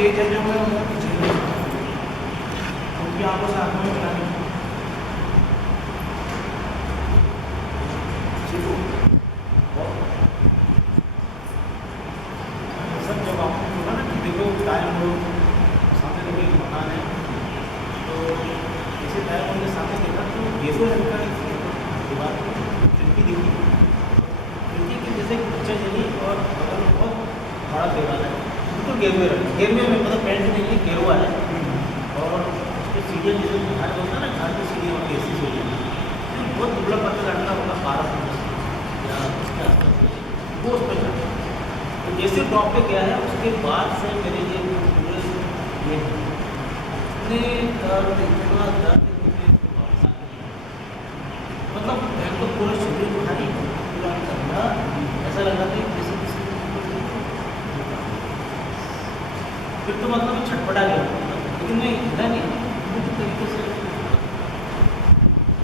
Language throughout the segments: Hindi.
तेज है जो मैं उनको पीछे नहीं उनकी आंखों से आंखों में मिलाने सब जब आपको बोला ना कि देखो टाइम हो सामने देखो एक मकान है तो जैसे टाइम हमने सामने देखा तो गेसो रंग का दीवार खिड़की दिखी खिड़की की जैसे पिक्चर चली और बगल में बहुत बड़ा दीवार है तो गेरवे में मतलब पेंट नहीं है गेरुआ है और उसके सीढ़ियाँ जैसे घर होता है ना घर की सीढ़ियाँ होती है ऐसी सीढ़ियाँ बहुत दुबला पत्थर लड़का होगा 12 या उसके आसपास वो उस पर चढ़ा तो जैसे ड्रॉप पे गया है उसके बाद से मेरे ये पूरे ये इतने दर्द इतना दर्द मतलब मैं तो पूरा शरीर भारी पूरा ठंडा ऐसा लगा था जैसे फिर तो मतलब छटपटा गया लेकिन मैं हिला नहीं पूरी तरीके से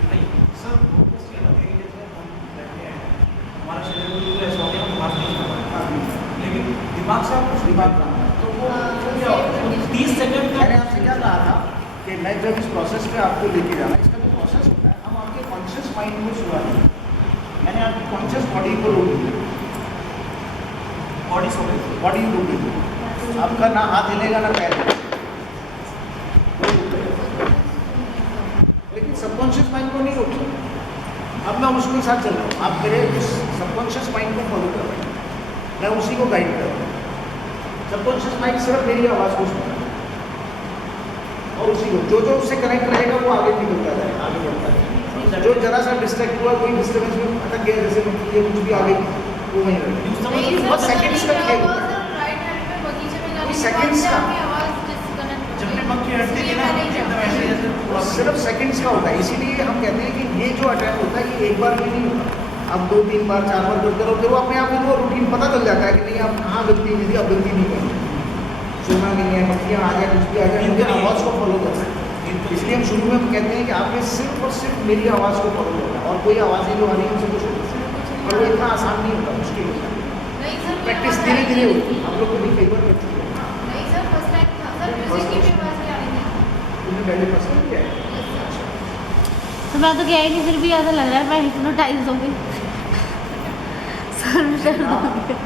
नहीं सर फोकस ये लगे जैसे हम बैठे हैं हमारा शरीर बिल्कुल ऐसा हो गया हम बात नहीं कर पाते लेकिन दिमाग से आप कुछ नहीं बात करना तो वो क्या होता है 30 सेकंड का मैंने आपसे क्या कहा था कि मैं जब इस प्रोसेस पे आपको लेके जाना इसका जो प्रोसेस होता है हम आपके कॉन्शियस माइंड को सुधा दें मैंने आपकी कॉन्शियस बॉडी को रोक दिया बॉडी सो गई बॉडी रोक दी आपका ना हाथ हिलेगा ना पैर हिलेगा लेकिन सबकॉन्शियस माइंड को नहीं रोक सकते अब मैं उसके साथ चल रहा हूँ आप मेरे उस सबकॉन्शियस माइंड को फॉलो कर रहे हैं मैं उसी को गाइड कर रहा हूँ सबकॉन्शियस माइंड सिर्फ मेरी आवाज़ को सुन रहा है और उसी को जो उससे कनेक्ट रहेगा वो आगे निकलता जाएगा आगे बढ़ता है जो जरा सा डिस्ट्रैक्ट हुआ कोई डिस्टर्बेंस में अटक गया जैसे ये कुछ भी आगे वो वहीं रहेगा बस सेकंड्स का खेल होता है सेकंड्स का जब भी मक्खी हटती थी ना एकदम ऐसे जैसे पूरा सिर्फ सेकंड्स का होता है इसीलिए हम कहते हैं कि ये जो अटैक होता है ये एक बार भी नहीं होता अब 2 3 बार 4 बार करते रहो वो अपने आप को रूटीन पता चल जाता है कि नहीं आप कहाँ गलती नहीं थी अब गलती नहीं करनी सोना नहीं है मक्खियाँ आ जाए कुछ भी आ जाए मुझे आवाज़ को फॉलो करना है इसलिए हम शुरू में कहते हैं कि आपने सिर्फ और सिर्फ मेरी आवाज़ को फॉलो करना है और कोई आवाज़ें जो आ रही है उनसे कुछ होता और वो इतना आसान नहीं होता मुश्किल होता है प्रैक्टिस धीरे धीरे होती है हम लोग को भी कई बार कर चुके हैं पहले पसंद किया है तो मैं तो गया ही नहीं फिर भी ऐसा लग रहा है मैं हिप्नोटाइज हो गई सर में दर्द हो गया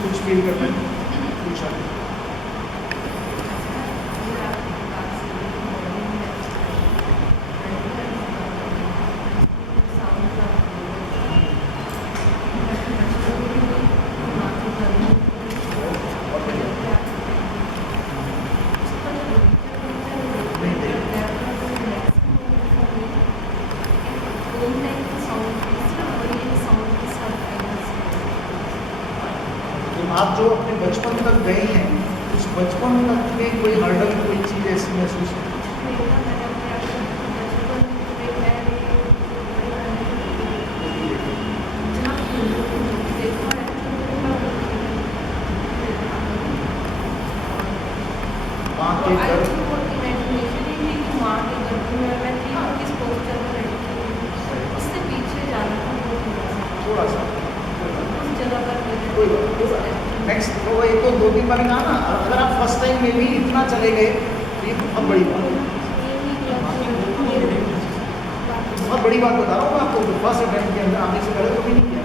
कुछ फील करना है कुछ आप जो अपने बचपन तक गए हैं उस बचपन तक में कोई हर्डल कोई चीज़ ऐसी महसूस थोड़ा सा नेक्स्ट तो ये तो 2-3 बार कहा ना अगर आप फर्स्ट टाइम में भी इतना चले गए तो ये बहुत बड़ी बात है बहुत बड़ी बात बता रहा हूँ मैं आपको फर्स्ट अटेम्प्ट के अंदर आने से पहले तो भी नहीं किया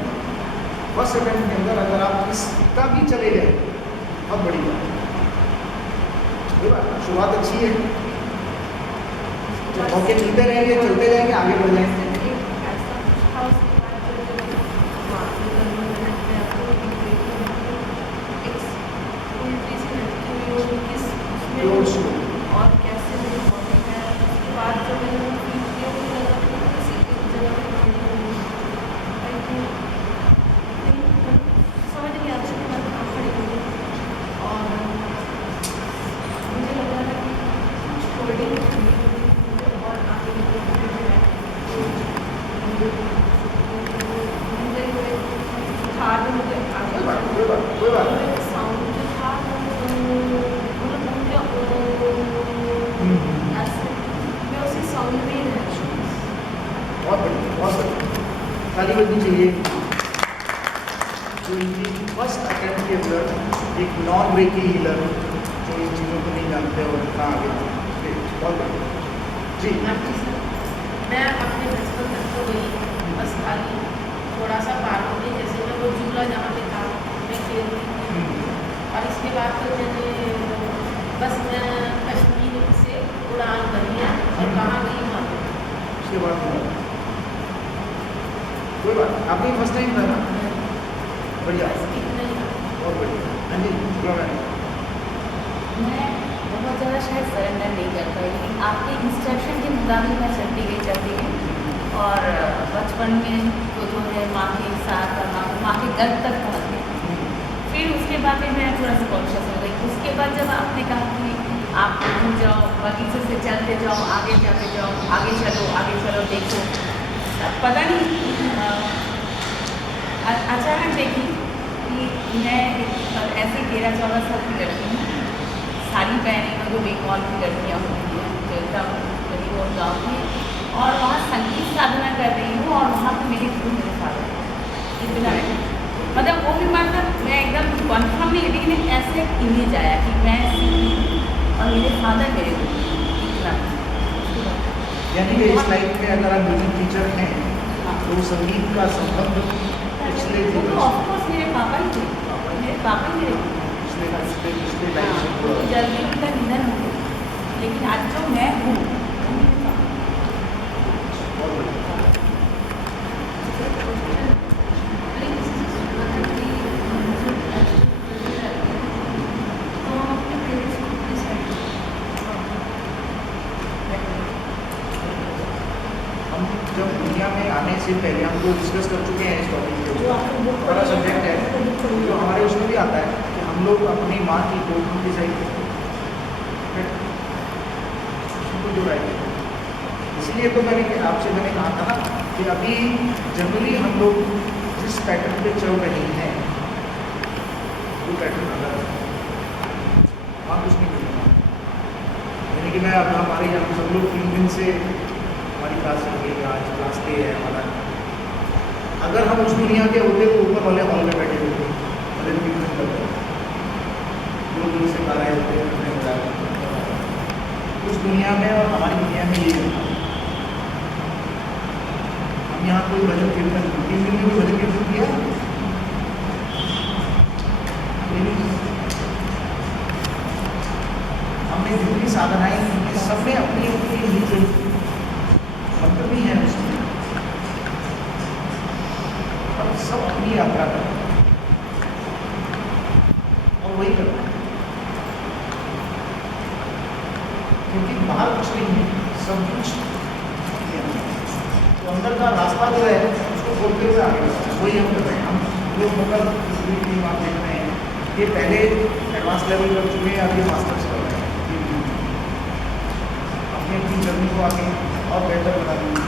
फर्स्ट अटेम्प्ट के अंदर अगर आप इसका भी चले गए बहुत बड़ी बात है शुरुआत अच्छी है जब मौके मिलते रहेंगे चलते जाएंगे आगे बढ़ जाएंगे और कैसे है उसके बाद जो मैंने फील किया मुझे लगा कि किसी एक जगह पे समझ नहीं आता कि मैं कहाँ खड़ी हूँ और मुझे लग रहा था कि कुछ होल्डिंग और आगे कोई बात साउंड जो था मैं उसी साउंड में ही बहुत बढ़िया बहुत बढ़िया ताली बजनी चाहिए तो फर्स्ट अटेम्प्ट के अंदर एक नॉन रेकी हीलर जो इन चीज़ों को नहीं जानते और कहाँ आगे बढ़े। बहुत बढ़िया जी। मैं अपने बचपन तक तो गई, बस खाली थोड़ा सा पार्क में, जैसे मैं वो झूला जहाँ पे था मैं खेलती थी, और इसके बाद तो मैंने बस मैं कश्मीर से उड़ान भरी है और कहाँ गई वहाँ पे। उसके बाद कोई बात नहीं, आपने फर्स्ट टाइम था ना? बढ़िया, बस इतना ही था। बहुत बढ़िया। हाँ जी, बोलो मैम। मैं बहुत ज़्यादा शायद सरेंडर नहीं कर पाई, लेकिन आपके इंस्ट्रक्शन के मुताबिक मैं चलती गई और बचपन में तो जो है माँ के साथ और माँ के गर्भ तक पहुँच गई। फिर उसके बाद में मैं थोड़ा सा कॉन्शियस हो गई। उसके बाद जब आपने कहा कि आप घूम जाओ, बगीचे से चलते जाओ, आगे जाते जाओ, आगे चलो देखो, तब पता नहीं अचानक देखी कि मैं ऐसे 13-14 साल की लड़की हूँ, साड़ी पहनी हुई जो बंगाल की लड़कियाँ होती हैं, जो एकदम गरीब और गाँव की, और वहाँ संगीत साधना कर रही हूँ और वहाँ पर मेरे गुरु मेरे फादर इतना मतलब वो भी मतलब मैं एकदम कन्फर्म नहीं, लेकिन ऐसे इमेज आया कि मैं सीखी और मेरे फादर मेरे गुरु इतना। यानी कि इस लाइफ में अगर आप म्यूजिक टीचर हैं तो संगीत का संबंध पिछले वो तो ऑफकोर्स मेरे पापा ही थे, मेरे पापा ही मेरे पिछले लाइफ से तो जल्दी उनका निधन हो गया, लेकिन आज जो मैं हूँ वो मेरे पापा। बहुत बढ़िया। हम जब दुनिया में आने से पहले हम लोग डिस्कस कर चुके हैं इस टॉपिक के ऊपर, बड़ा सब्जेक्ट है तो हमारे उसमें भी आता है कि हम लोग अपनी माँ की गोद में डिसाइड करते हैं, उसको जो राइट है। इसलिए तो मैंने आपसे कहा था ना कि अभी जनरली हम लोग जिस पैटर्न पे चल रहे हैं वो पैटर्न अलग है, वहाँ कुछ नहीं मिलेगा। यानी कि मैं अब हमारे यहाँ सब लोग 3 दिन से हमारी क्लास चल रही है, आज क्लास डे है हमारा। अगर हम उस दुनिया के होते तो ऊपर वाले हॉल में बैठे होते, भले भी कीर्तन करते, दूर दूर से गा रहे होते हैं, बजा रहे होते। उस दुनिया में और हमारी दुनिया में ये होता है। हम यहाँ कोई भजन कीर्तन 3 दिन में कोई भजन कीर्तन किया हमने जितनी साधनाएं की सब में अपनी अपनी मंत्र भी है उसमें, और सब अपनी यात्रा करते हैं और वही करते हैं, क्योंकि बाहर कुछ नहीं है, सब कुछ तो अंदर का रास्ता जो है उसको खोलते हुए आगे बढ़ना है, वही हम कर रहे हैं। हम लोग मतलब टीम आप देख रहे हैं, ये पहले एडवांस लेवल कर चुके हैं, अभी मास्टर्स कर रहे हैं, अपनी अपनी जर्नी को आगे और बेहतर बना देंगे।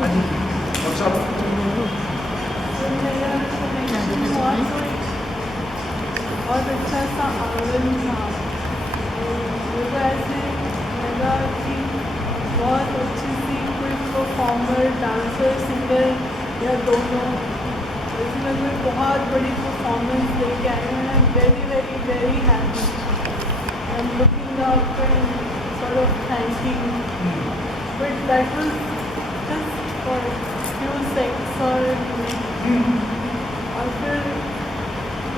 हाँ जी, और सब बहुत अच्छा सा आनंद था, मुझे ऐसे लगा कि बहुत अच्छी सी कोई परफॉर्मर, डांसर, सिंगर या दोनों इसमें कोई बहुत बड़ी परफॉर्मेंस लेके आए हैं। I am very very very happy, I am looking up and sort of thanking, but that was just for few seconds और फिर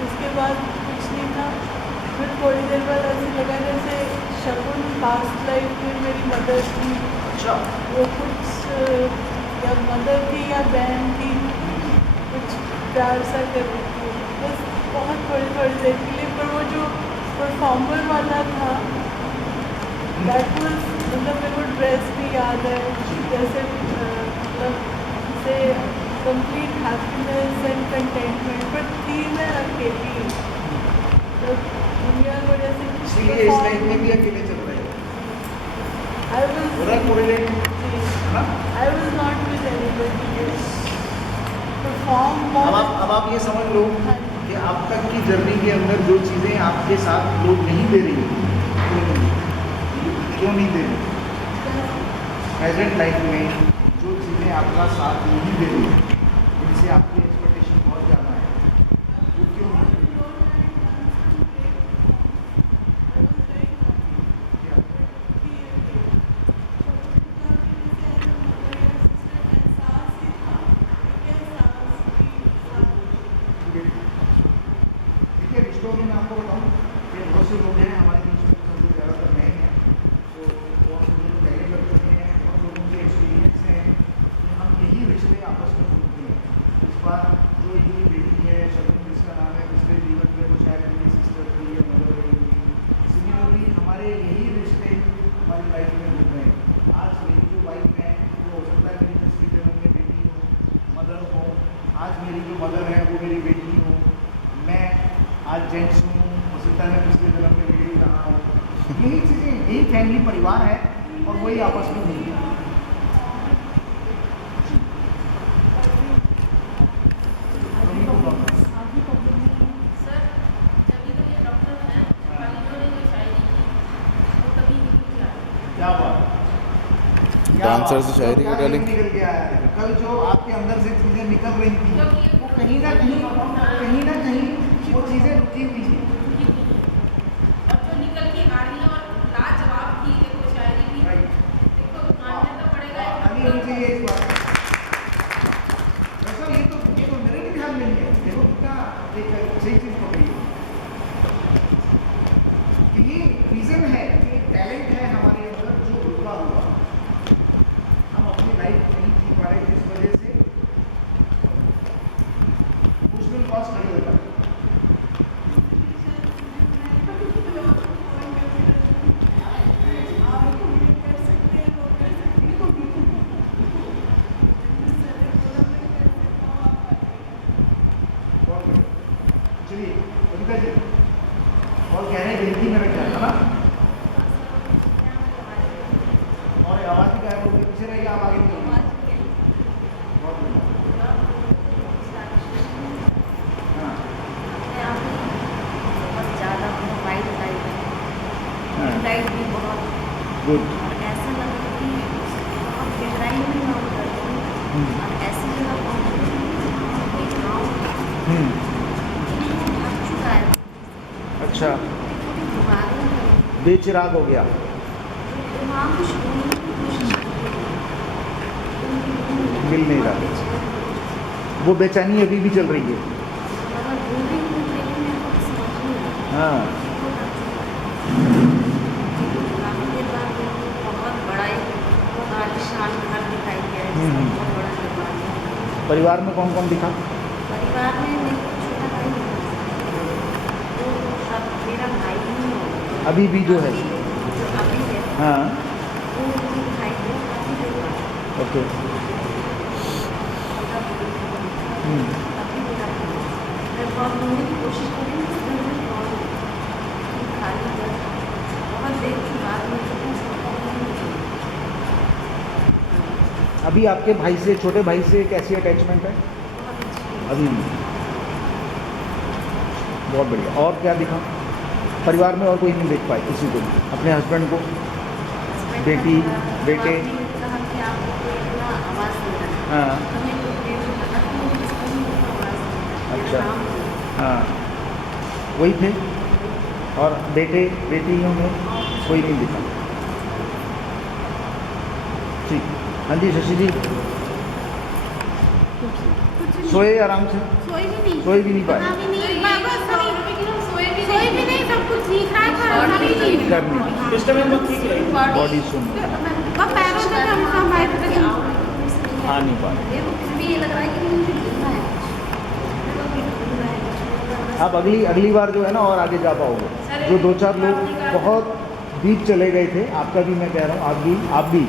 उसके बाद कुछ नहीं था। फिर थोड़ी देर बाद ऐसे लगा जैसे शकुन पास्ट लाइफ में मेरी मदर थी, अच्छा वो कुछ या मदर थी या बहन थी, कुछ प्यार सा कर रही थी, बस बहुत थोड़ी देर के लिए। पर वो जो परफॉर्मर वाला था दैट वाज, मतलब मेरे को ड्रेस भी याद है, जैसे मतलब से कंप्लीट हैप्पीनेस एंड कंटेंटमेंट, पर थी मैं अकेली, मतलब दुनिया को जैसे इसलिए इस लाइफ में भी अकेले चल रहे हैं। I was not with anybody, perform अब आप ये समझ लो कि आप तक की जर्नी के अंदर जो चीज़ें आपके साथ लोग नहीं दे रही, क्यों नहीं दे रही, प्रेजेंट लाइफ में जो चीज़ें आपका साथ नहीं दे रही, जिनसे आपकी एक्सपेक्टेशन बहुत ज़्यादा है, वो क्यों नहीं दे रही? यही फैमिली परिवार है और वही आपस में मिल गया। सर जब भी तो ये डॉक्टर हैं वालियों ने जो शायरी की वो कभी निकल के आए। क्या बात, डांसर से शायरी का टैलेंट निकल के आया है। कल जो आपके अंदर से चीज़ें निकल रही थी वो कहीं ना कहीं वो चीज़ें रुकी हुई थी। और जो निकल के आ रही है और लाजवाब थी, देखो शायरी भी देखो मानना तो पड़ेगा। अभी मुझे ये इस बात वैसा ये तो मेरे भी ध्यान में नहीं है। देखो कितना एक सही चीज़ पकड़ी है कि ये रीज़न है कि टैलेंट है हमारे अंदर जो रुका हुआ, हम अपनी लाइफ नहीं जी पा रहे जिस वजह से इमोशनल कॉस्ट खड़ी होता है। चलिए कविता जी और कह रहे हैं गिनती में रख जाता ना और आवाज़ भी गायब होगी, पीछे रहिए आप आगे निकलिए। बहुत बढ़िया। हाँ बहुत ज़्यादा वाइट लाइट हाँ लाइट भी बहुत, गुड। और ऐसा लगा कि बहुत गहराई में काम करती हूँ और ऐसी जगह पहुँची कोई गाँव थक चुका है, अच्छा, थोड़ी दीवारें हैं, बेचिराग हो गया, दिमाग कुछ ढूंढने की कोशिश की, मिल नहीं रहा, वो बेचैनी अभी भी चल रही है। मगर ढूंढी हूँ लेकिन मेरे को समझ नहीं आ रहा। हाँ काफ़ी देर बाद मेरे को बहुत बड़ा एक आलिशान घर दिखाई दिया है, जिसका बहुत बड़ा दरवाजा है। परिवार में कौन कौन दिखा? परिवार में मेरा छोटा भाई है, तो अब मेरा भाई नहीं है अभी भी जो है। जो अभी है हाँ वो मुझे दिखाई दिया काफ़ी देर बाद। ओके। अभी मेरा मैं बहुत ढूंढने की कोशिश कर रही हूँ, इस घर में कौन है, खाली घर, बहुत देर के बाद मुझे अभी आपके भाई से, छोटे भाई से कैसी अटैचमेंट है? बहुत अच्छी अभी भी बहुत बढ़िया। और क्या दिखा? परिवार में और कोई नहीं देख पाए किसी को भी? अपने हस्बैंड को, बेटी, बेटे? कहा कि आपको कोई इतना आवाज़ दे रहा है, हाँ हमें तो प्रेम लगा कि मुझे इसका भी कोई आवाज़ नहीं, अच्छा। मेरा नाम नहीं। हाँ वही थे। और बेटे बेटियों में कोई नहीं दिखा? ठीक। हाँ जी शशि जी, सोए आराम से? सोई भी नहीं, सोए भी नहीं पाए? पता भी नहीं, बस सोए भी सोई भी नहीं, सब कुछ सीख रहा है पर अभी नहीं। करनी सिस्टम में ठीक रही। बॉडी सुन बस पैरों से हमेशा हमारे पे कि आओ आ नहीं पाए। मेरे को फिर भी ये लग रहा है कि मुझे ढूंढना है, मेरे को भी ढूंढना है। आप अगली बार जो है ना और आगे जा पाओगे। जो 2-4 लोग बहुत बीच चले गए थे, आपका भी मैं कह रहा हूँ, आप भी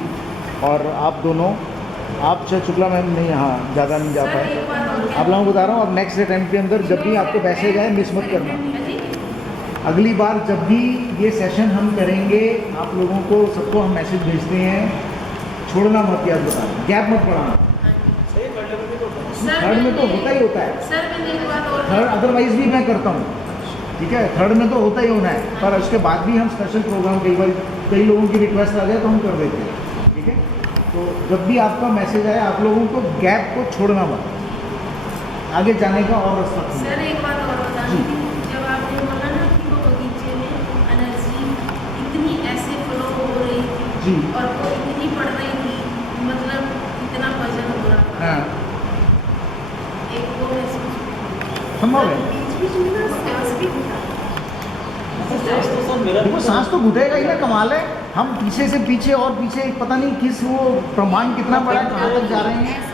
और आप दोनों, आप शायद शुक्ला मैम नहीं, यहाँ ज़्यादा नहीं जा पाए। आप लोगों को बता रहा हूँ, अब नेक्स्ट अटैम्प्ट के अंदर जब भी आपको मैसेज आए मिस मत करना। अगली बार जब भी ये सेशन हम करेंगे, आप लोगों को सबको हम मैसेज भेजते हैं, छोड़ना मत, याद बता, गैप मत बढ़ाना। सही थर्ड लेवल पे तो थर्ड में तो होता ही होता है, सर मैंने एक बात और थर्ड अदरवाइज भी मैं करता हूँ, ठीक है, थर्ड में तो होता ही होना है, पर उसके बाद भी हम स्पेशल प्रोग्राम कई लोगों की रिक्वेस्ट आ जाए तो हम कर देते हैं, ठीक है। तो जब भी आपका मैसेज आए, आप लोगों को गैप को छोड़ना मत, आगे जाने का और रास्ता खोजना। सर एक बात और बतानी थी, जब आपने बोला ना कि वो बगीचे में एनर्जी इतनी ऐसे फ्लो हो रही थी जी और वो इतनी बढ़ रही थी, मतलब इतना वजन हो रहा था, हाँ एक वो महसूस संभव है। बीच बीच में ना सांस भी घुटा, सांस तो सब मेरा देखो सांस तो घुटेगा ही ना, कमाल है। हम पीछे से पीछे और पीछे, पता नहीं किस वो प्रमाण कितना बड़ा, कहाँ तक जा रहे हैं।